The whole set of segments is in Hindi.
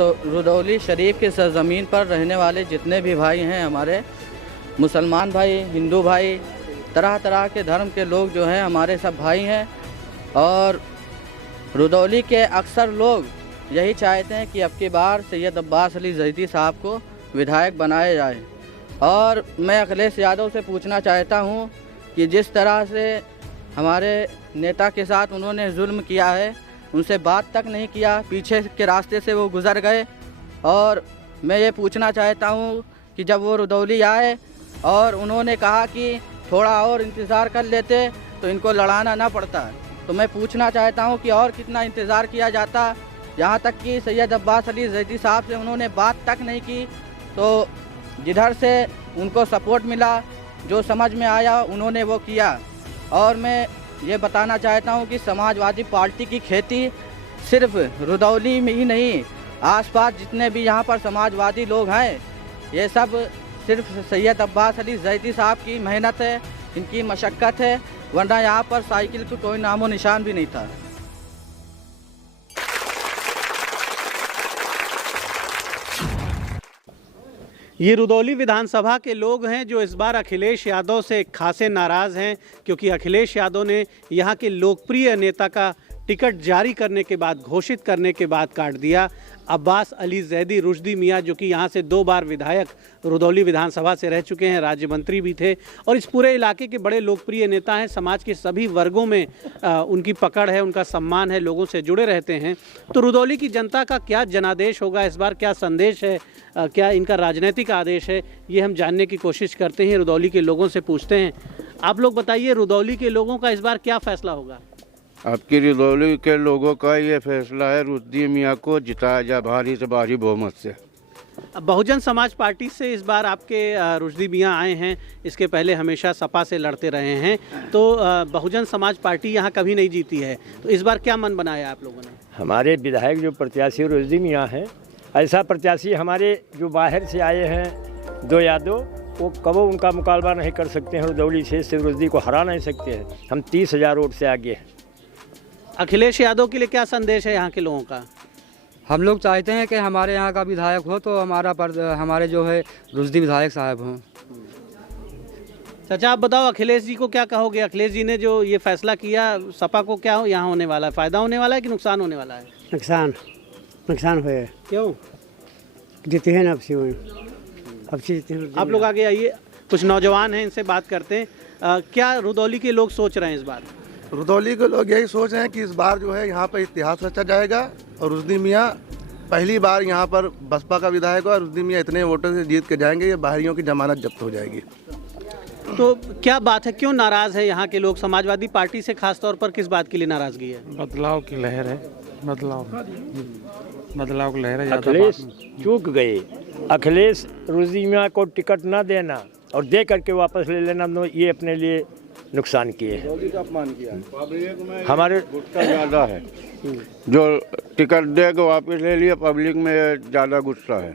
रुदौली शरीफ के सरजमीन पर रहने वाले जितने भी भाई हैं, हमारे मुसलमान भाई, हिंदू भाई, तरह तरह के धर्म के लोग जो हैं, हमारे सब भाई हैं। और रुदौली के अक्सर लोग यही चाहते हैं कि अब की बार सैयद अब्बास अली ज़ैदी साहब को विधायक बनाया जाए। और मैं अखिलेश यादव से पूछना चाहता हूं कि जिस तरह से हमारे नेता के साथ उन्होंने जुल्म किया है, उनसे बात तक नहीं किया, पीछे के रास्ते से वो गुज़र गए। और मैं ये पूछना चाहता हूं कि जब वो रुदौली आए और उन्होंने कहा कि थोड़ा और इंतज़ार कर लेते तो इनको लड़ाना ना पड़ता, तो मैं पूछना चाहता हूं कि और कितना इंतज़ार किया जाता। यहाँ तक कि सैयद अब्बास अली ज़ैदी साहब से उन्होंने बात तक नहीं की, तो जिधर से उनको सपोर्ट मिला, जो समझ में आया उन्होंने वो किया। और मैं ये बताना चाहता हूँ कि समाजवादी पार्टी की खेती सिर्फ रुदौली में ही नहीं, आसपास जितने भी यहाँ पर समाजवादी लोग हैं, ये सब सिर्फ सैयद अब्बास अली ज़ैदी साहब की मेहनत है, इनकी मशक्क़त है, वरना यहाँ पर साइकिल का कोई नामो निशान भी नहीं था। ये रुदौली विधानसभा के लोग हैं जो इस बार अखिलेश यादव से खासे नाराज़ हैं, क्योंकि अखिलेश यादव ने यहाँ के लोकप्रिय नेता का टिकट जारी करने के बाद, घोषित करने के बाद काट दिया। अब्बास अली ज़ैदी रुश्दी मियाँ, जो कि यहाँ से 2 बार विधायक रुदौली विधानसभा से रह चुके हैं, राज्य मंत्री भी थे और इस पूरे इलाके के बड़े लोकप्रिय नेता हैं, समाज के सभी वर्गों में उनकी पकड़ है, उनका सम्मान है, लोगों से जुड़े रहते हैं। तो रुदौली की जनता का क्या जनादेश होगा इस बार, क्या संदेश है, क्या इनका राजनीतिक आदेश है, ये हम जानने की कोशिश करते हैं, रुदौली के लोगों से पूछते हैं। आप लोग बताइए, रुदौली के लोगों का इस बार क्या फैसला होगा? आपकी रुदौली के लोगों का ये फैसला है, रुश्दी मियाँ को जिताया जाए भारी से भारी बहुमत से। बहुजन समाज पार्टी से इस बार आपके रुश्दी मियाँ आए हैं, इसके पहले हमेशा सपा से लड़ते रहे हैं, तो बहुजन समाज पार्टी यहाँ कभी नहीं जीती है, तो इस बार क्या मन बनाया आप लोगों ने? हमारे विधायक जो प्रत्याशी रुश्दी मियाँ हैं, ऐसा प्रत्याशी हमारे जो बाहर से आए हैं 2 यादव, वो कबो उनका मुकाबला नहीं कर सकते हैं। रुदौली से रुश्दी को हरा नहीं सकते हैं, हम 30,000 वोट से आगे हैं। अखिलेश यादव के लिए क्या संदेश है यहाँ के लोगों का? हम लोग चाहते हैं कि हमारे यहाँ का विधायक हो तो हमारे जो है रुश्दी विधायक साहब हों। चाचा आप बताओ, अखिलेश जी को क्या कहोगे? अखिलेश जी ने जो ये फैसला किया, सपा को क्या यहाँ होने वाला है, फ़ायदा होने वाला है कि नुकसान होने वाला है? नुकसान हुए। क्यों? जीते हैं ना अब से आप लोग आगे आइए, कुछ नौजवान हैं, इनसे बात करते हैं। क्या रुदौली के लोग सोच रहे हैं इस बार? रुदौली के लोग यही सोच रहे हैं कि इस बार जो है यहाँ पर इतिहास रचा जाएगा और रुश्दी मियाँ पहली बार यहाँ पर बसपा का विधायक है और रुश्दी मियाँ इतने वोटों से जीत के जाएंगे, ये बाहरियों की जमानत जब्त हो जाएगी। तो क्या बात है, क्यों नाराज़ है यहाँ के लोग? समाजवादी पार्टी से खास तौर पर किस बात के लिए नाराज़गी है? बदलाव की लहर है, बदलाव की लहर है। अखिलेश चूक गए, अखिलेश रुश्दी मियाँ को टिकट ना देना और दे करके वापस ले लेना, ये अपने लिए नुकसान किए हैं। अपमान किया हमारे गुस्सा ज़्यादा है, जो टिकट दे के वापस ले लिया, पब्लिक में ज़्यादा गुस्सा है।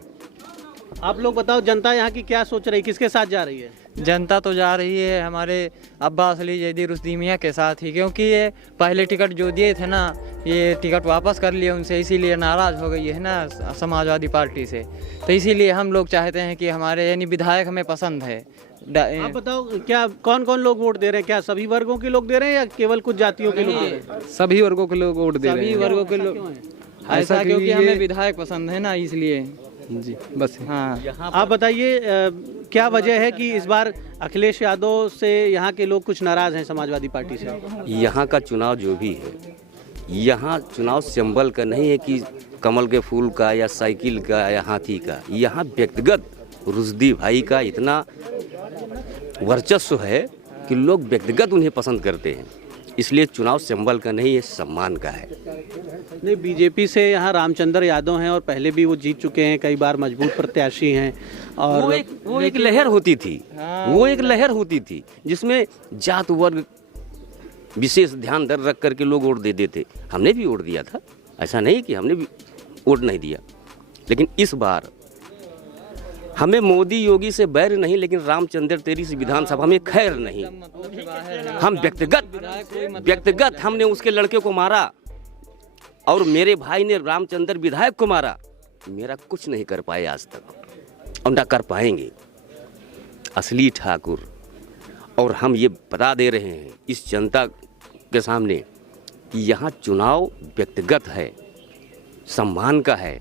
आप लोग बताओ, जनता यहाँ की क्या सोच रही है, किसके साथ जा रही है? जनता तो जा रही है हमारे अब्बास अली ज़ैदी रुश्दी मियाँ के साथ ही, क्योंकि ये पहले टिकट जो दिए थे ना, ये टिकट वापस कर लिए उनसे, इसीलिए नाराज़ हो गई है ना समाजवादी पार्टी से। तो इसीलिए हम लोग चाहते हैं कि हमारे यानी विधायक हमें पसंद है। आप बताओ, क्या कौन कौन लोग वोट दे रहे हैं? क्या सभी वर्गों के लोग दे रहे हैं या केवल कुछ जातियों के लोग दे रहे हैं? सभी वर्गों के लोग वोट दे रहे हैं। सभी वर्गों के लोग ऐसा क्योंकि हमें विधायक पसंद है ना, इसलिए जी बस। हाँ, आप बताइए, क्या वजह है कि इस बार अखिलेश यादव से यहाँ के लोग कुछ नाराज़ हैं समाजवादी पार्टी से? यहाँ का चुनाव जो भी है, यहाँ चुनाव सिंबल का नहीं है कि कमल के फूल का या साइकिल का या हाथी का। यहाँ व्यक्तिगत रुश्दी भाई का इतना वर्चस्व है कि लोग व्यक्तिगत उन्हें पसंद करते हैं, इसलिए चुनाव सिंबल का नहीं है, सम्मान का है। नहीं, बीजेपी से यहाँ रामचंद्र यादव हैं और पहले भी वो जीत चुके हैं, कई बार मजबूत प्रत्याशी हैं। और वो एक लहर होती थी, वो एक लहर होती थी जिसमें जात वर्ग विशेष ध्यान रख करके लोग वोट दे देते। हमने भी वोट दिया था, ऐसा नहीं कि हमने भी वोट नहीं दिया, लेकिन इस बार हमें मोदी योगी से बैर नहीं, लेकिन रामचंद्र तेरी से विधानसभा में खैर नहीं। हम व्यक्तिगत हमने उसके लड़के को मारा और मेरे भाई ने रामचंद्र विधायक को मारा, मेरा कुछ नहीं कर पाए आज तक और ना कर पाएंगे। असली ठाकुर, और हम ये बता दे रहे हैं इस जनता के सामने कि यहाँ चुनाव व्यक्तिगत है, सम्मान का है,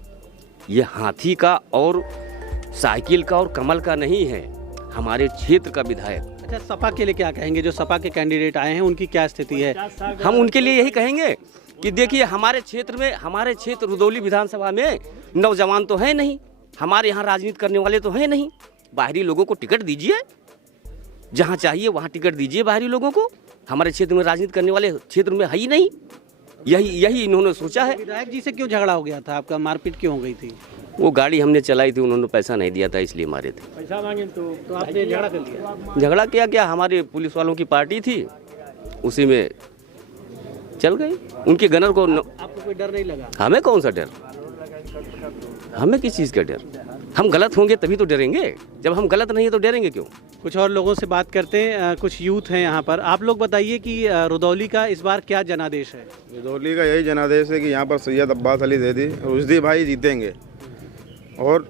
ये हाथी का और साइकिल का और कमल का नहीं है, हमारे क्षेत्र का विधायक। अच्छा, सपा के लिए क्या कहेंगे? जो सपा के कैंडिडेट आए हैं उनकी क्या स्थिति है? हम उनके लिए यही कहेंगे कि देखिए हमारे क्षेत्र में, हमारे क्षेत्र रुदौली विधानसभा में नौजवान तो है नहीं, हमारे यहाँ राजनीति करने वाले तो हैं नहीं। बाहरी लोगों को टिकट दीजिए, जहाँ चाहिए वहाँ टिकट दीजिए बाहरी लोगों को। हमारे क्षेत्र में राजनीति करने वाले क्षेत्र में है ही नहीं। यही इन्होंने सोचा है। विधायक जी से क्यों झगड़ा हो गया था आपका? मारपीट क्यों हो गई थी? वो गाड़ी हमने चलाई थी, उन्होंने पैसा नहीं दिया था इसलिए मारे थे। पैसा मांगे तो आपने झगड़ा कर दिया? झगड़ा क्या हमारे पुलिस वालों की पार्टी थी, उसी में चल गई। उनके गनर को आपको कोई डर नहीं लगा? हमें कौन सा डर, हमें किस चीज़ का डर? हम गलत होंगे तभी तो डरेंगे, जब हम गलत नहीं है तो डरेंगे क्यों? कुछ और लोगों से बात करते हैं। कुछ यूथ हैं यहाँ पर। आप लोग बताइए कि रुदौली का इस बार क्या जनादेश है? रुदौली का यही जनादेश है कि यहाँ पर सैयद अब्बास अली ज़ैदी रुश्दी भाई जीतेंगे और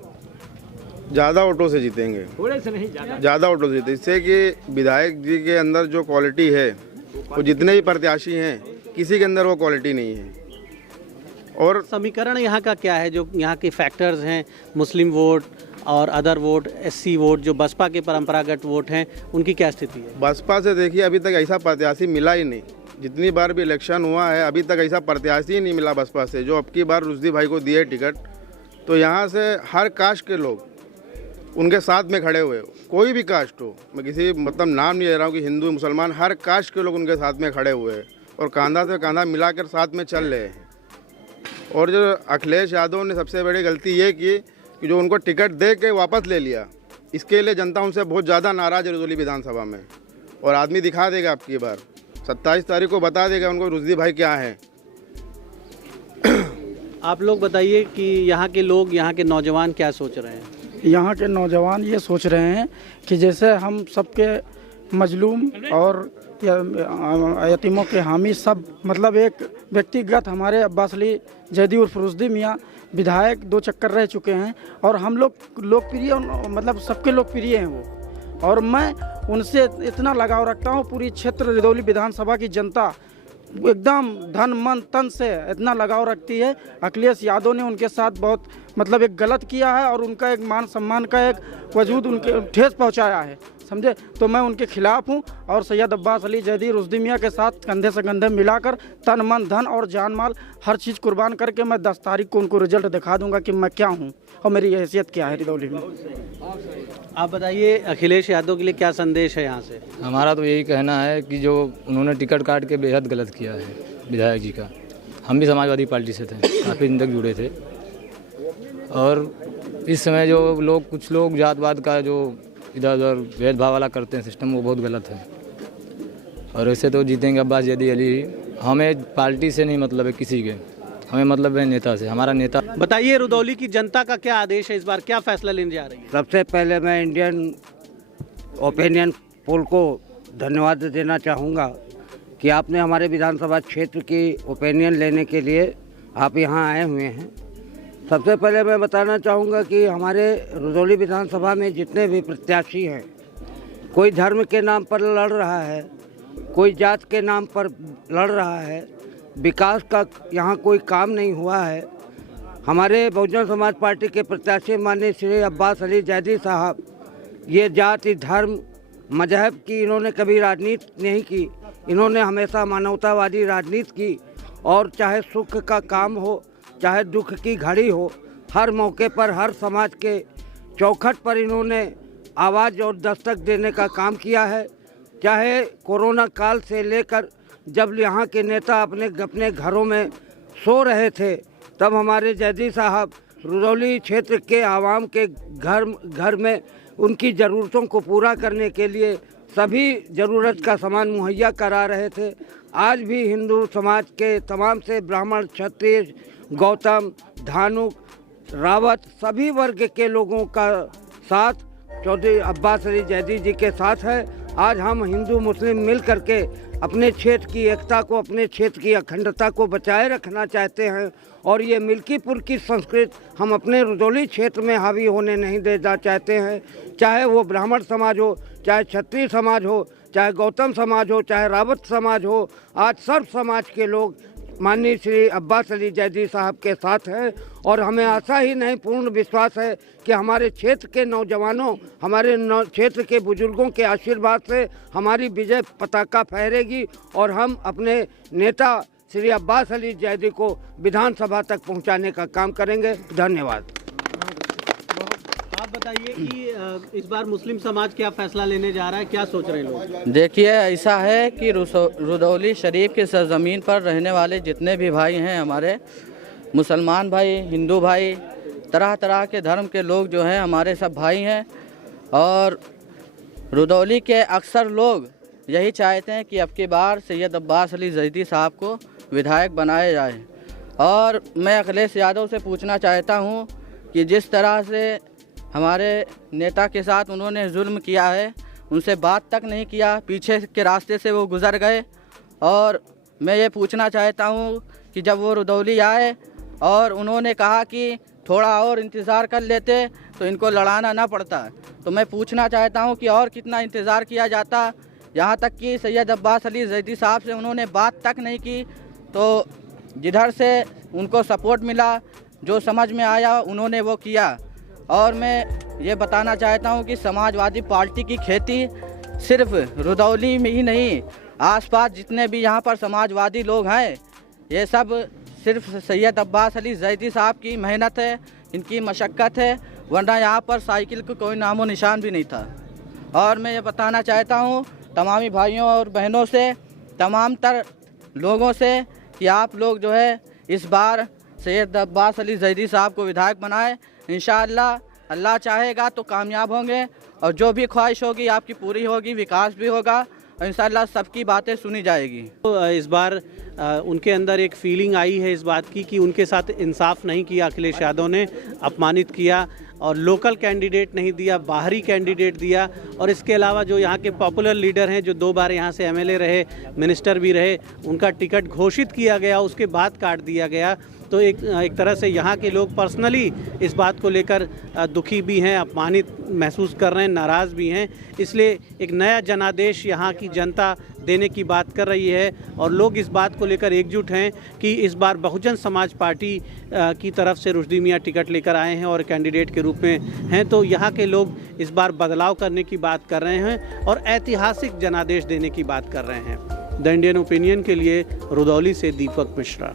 ज़्यादा वोटों से जीतेंगे, थोड़े से नहीं, ज़्यादा वोटों से जीते। इससे कि विधायक जी के अंदर जो क्वालिटी है, वो जितने भी प्रत्याशी हैं किसी के अंदर वो क्वालिटी नहीं है। और समीकरण यहाँ का क्या है? जो यहाँ के फैक्टर्स हैं, मुस्लिम वोट और अदर वोट, एससी वोट, जो बसपा के परंपरागत वोट हैं, उनकी क्या स्थिति है? बसपा से देखिए अभी तक ऐसा प्रत्याशी मिला ही नहीं। जितनी बार भी इलेक्शन हुआ है अभी तक ऐसा प्रत्याशी ही नहीं मिला बसपा से जो अब की बार रुश्दी भाई को दिए टिकट। तो यहाँ से हर कास्ट के लोग उनके साथ में खड़े हुए, कोई भी कास्ट हो, मैं किसी मतलब नाम नहीं ले रहा हूँ कि हिंदू मुसलमान, हर कास्ट के लोग उनके साथ में खड़े हुए हैं और कंधा से कंधा मिलाकर साथ में चल रहे हैं। और जो अखिलेश यादव ने सबसे बड़ी गलती ये की कि जो उनको टिकट दे के वापस ले लिया, इसके लिए जनता उनसे बहुत ज़्यादा नाराज़ है रुदौली विधानसभा में। और आदमी दिखा देगा आपकी बार 27 तारीख को बता देगा उनको रुश्दी भाई क्या है। आप लोग बताइए कि यहाँ के लोग, यहाँ के नौजवान क्या सोच रहे हैं? यहाँ के नौजवान ये सोच रहे हैं कि जैसे हम सबके मजलूम और यतीमों के हामी सब, मतलब एक व्यक्तिगत हमारे अब्बास अली ज़ैदी उर्फ रुश्दी मियाँ विधायक 2 चक्कर रह चुके हैं और हम लोग लोकप्रिय, मतलब सबके लोकप्रिय हैं वो। और मैं उनसे इतना लगाव रखता हूँ, पूरी क्षेत्र रुदौली विधानसभा की जनता एकदम धन मन तन से इतना लगाव रखती है। अखिलेश यादव ने उनके साथ बहुत मतलब एक गलत किया है और उनका एक मान सम्मान का एक वजूद उनके ठेस पहुंचाया है, समझे। तो मैं उनके खिलाफ हूं और सैयद अब्बास अली ज़ैदी रुश्दी मियाँ के साथ कंधे से कंधे मिलाकर तन मन धन और जान माल हर चीज़ कुर्बान करके मैं 10 तारीख को उनको रिजल्ट दिखा दूंगा कि मैं क्या हूँ और मेरी हैसियत क्या है रुदौली में। आप बताइए अखिलेश यादव के लिए क्या संदेश है यहाँ से? हमारा तो यही कहना है कि जो उन्होंने टिकट काट के बेहद गलत किया है विधायक जी का। हम भी समाजवादी पार्टी से थे, काफ़ी दिन तक जुड़े थे, और इस समय जो लोग, कुछ लोग जातवाद का जो इधर उधर भेदभाव वाला करते हैं सिस्टम, वो बहुत गलत है। और ऐसे तो जीतेंगे अब्बास ज़ैदी अली। हमें पार्टी से नहीं मतलब है किसी के, हमें मतलब है नेता से। हमारा नेता। बताइए रुदौली की जनता का क्या आदेश है इस बार, क्या फैसला लेने जा रही है? सबसे पहले मैं इंडियन ओपिनियन पोल को धन्यवाद देना चाहूँगा कि आपने हमारे विधानसभा क्षेत्र की ओपिनियन लेने के लिए आप यहाँ आए हुए हैं। सबसे पहले मैं बताना चाहूँगा कि हमारे रुदौली विधानसभा में जितने भी प्रत्याशी हैं, कोई धर्म के नाम पर लड़ रहा है, कोई जात के नाम पर लड़ रहा है, विकास का यहाँ कोई काम नहीं हुआ है। हमारे बहुजन समाज पार्टी के प्रत्याशी माननीय श्री अब्बास अली ज़ैदी साहब, ये जाति धर्म मजहब की इन्होंने कभी राजनीति नहीं की। इन्होंने हमेशा मानवतावादी राजनीति की और चाहे सुख का काम हो चाहे दुख की घड़ी हो, हर मौके पर हर समाज के चौखट पर इन्होंने आवाज़ और दस्तक देने का काम किया है। चाहे कोरोना काल से लेकर जब यहाँ के नेता अपने घरों में सो रहे थे, तब हमारे ज़ैदी साहब रुदौली क्षेत्र के आवाम के घर में उनकी ज़रूरतों को पूरा करने के लिए सभी ज़रूरत का सामान मुहैया करा रहे थे। आज भी हिंदू समाज के तमाम से ब्राह्मण, क्षत्रिय, गौतम, धानुक, रावत सभी वर्ग के लोगों का साथ चौधरी अब्बास अली ज़ैदी जी के साथ है। आज हम हिंदू मुस्लिम मिल करके अपने क्षेत्र की एकता को, अपने क्षेत्र की अखंडता को बचाए रखना चाहते हैं और ये मिल्कीपुर की संस्कृति हम अपने रुदौली क्षेत्र में हावी होने नहीं देना चाहते हैं। चाहे वो ब्राह्मण समाज हो, चाहे क्षत्रिय समाज हो, चाहे गौतम समाज हो, चाहे रावत समाज हो, आज सर्व समाज के लोग माननीय श्री अब्बास अली जैदी साहब के साथ हैं और हमें आशा ही नहीं पूर्ण विश्वास है कि हमारे क्षेत्र के नौजवानों, हमारे क्षेत्र के बुजुर्गों के आशीर्वाद से हमारी विजय पताका फहरेगी और हम अपने नेता श्री अब्बास अली जैदी को विधानसभा तक पहुंचाने का काम करेंगे। धन्यवाद। आप बताइए कि इस बार मुस्लिम समाज क्या फैसला लेने जा रहा है, क्या सोच रहे हैं लोग? देखिए, ऐसा है कि रुदौली शरीफ के सरजमीन पर रहने वाले जितने भी भाई हैं, हमारे मुसलमान भाई, हिंदू भाई, तरह तरह के धर्म के लोग जो हैं, हमारे सब भाई हैं। और रुदौली के अक्सर लोग यही चाहते हैं कि अब की बार सैयद अब्बास अली जैदी साहब को विधायक बनाया जाए। और मैं अखिलेश यादव से पूछना चाहता हूं कि जिस तरह से हमारे नेता के साथ उन्होंने जुल्म किया है, उनसे बात तक नहीं किया, पीछे के रास्ते से वो गुज़र गए। और मैं ये पूछना चाहता हूँ कि जब वो रुदौली आए और उन्होंने कहा कि थोड़ा और इंतज़ार कर लेते तो इनको लड़ाना ना पड़ता, तो मैं पूछना चाहता हूँ कि और कितना इंतज़ार किया जाता। यहाँ तक कि सैयद अब्बास अली जैदी साहब से उन्होंने बात तक नहीं की, तो जिधर से उनको सपोर्ट मिला, जो समझ में आया उन्होंने वो किया। और मैं ये बताना चाहता हूँ कि समाजवादी पार्टी की खेती सिर्फ रुदौली में ही नहीं, आसपास जितने भी यहाँ पर समाजवादी लोग हैं, ये सब सिर्फ सैयद अब्बास अली जैदी साहब की मेहनत है, इनकी मशक्क़त है, वरना यहाँ पर साइकिल का कोई नामो निशान भी नहीं था। और मैं ये बताना चाहता हूँ तमामी भाइयों और बहनों से, तमाम तर लोगों से कि आप लोग जो है इस बार सैयद अब्बास अली जैदी साहब को विधायक बनाए। इंशाअल्लाह अल्लाह चाहेगा तो कामयाब होंगे और जो भी ख्वाहिश होगी आपकी पूरी होगी, विकास भी होगा और इंशाअल्लाह सबकी बातें सुनी जाएगी। तो इस बार उनके अंदर एक फीलिंग आई है इस बात की कि उनके साथ इंसाफ नहीं किया अखिलेश यादव ने, अपमानित किया और लोकल कैंडिडेट नहीं दिया, बाहरी कैंडिडेट दिया। और इसके अलावा जो यहाँ के पॉपुलर लीडर हैं, जो 2 बार यहाँ से एमएलए रहे, मिनिस्टर भी रहे, उनका टिकट घोषित किया गया, उसके बाद काट दिया गया। तो एक तरह से यहाँ के लोग पर्सनली इस बात को लेकर दुखी भी हैं, अपमानित महसूस कर रहे हैं, नाराज़ भी हैं। इसलिए एक नया जनादेश यहाँ की जनता देने की बात कर रही है और लोग इस बात को लेकर एकजुट हैं कि इस बार बहुजन समाज पार्टी की तरफ से रुश्दी मियाँ टिकट लेकर आए हैं और कैंडिडेट के रूप में हैं। तो यहाँ के लोग इस बार बदलाव करने की बात कर रहे हैं और ऐतिहासिक जनादेश देने की बात कर रहे हैं। द इंडियन ओपिनियन के लिए रुदौली से दीपक मिश्रा।